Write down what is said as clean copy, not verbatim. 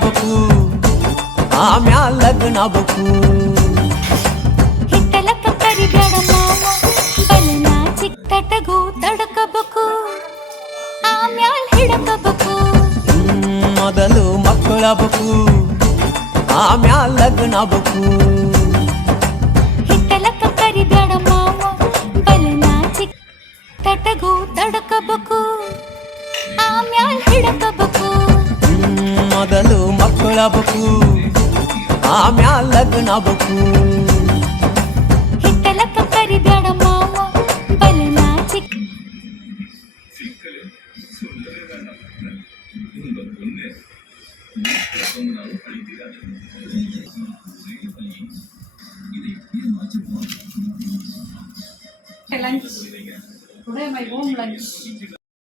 ಮಕ್ಕಳಾಗಬೇಕು ಆಮ್ಯಾಲ ಲಗ್ನಾಗಬೇಕು ಹಿತ್ತಲಕ್ಕ ಕರಿಬೇಡ ಮಾವ ಬಲನ ಚಿಕ್ಕಟಗೂ ತಡಕಬೇಕು ಆಮ್ಯಾಲ್ ಹಿಡಕಬೇಕು ಮೊದಲು ಮಕ್ಕಳಾಗಬೇಕು ಆಮ್ಯಾಲ ಲಗ್ನಾಗಬೇಕು ಹಿತ್ತಲಕ್ಕ ಕರಿಬೇಡ ಮಾವ ಬಲನ ಚಿಕ್ಕಟಗೂ ತಡಕಬೇಕು ಆಮ್ಯಾಲ್ ಹಿಡಕಬೇಕು ಮೊದಲು ಮಕ್ಕಳಾಗಬೇಕು ಆಮ್ಯಾಲ ಲಗ್ನಾಗಬೇಕು ಹಿತ್ತಲಕ್ಕ ಕರಿಬೇಡ ಮಾವ ಬಲನ ಚಿಕ್ಕ Lunch. Today my home lunch.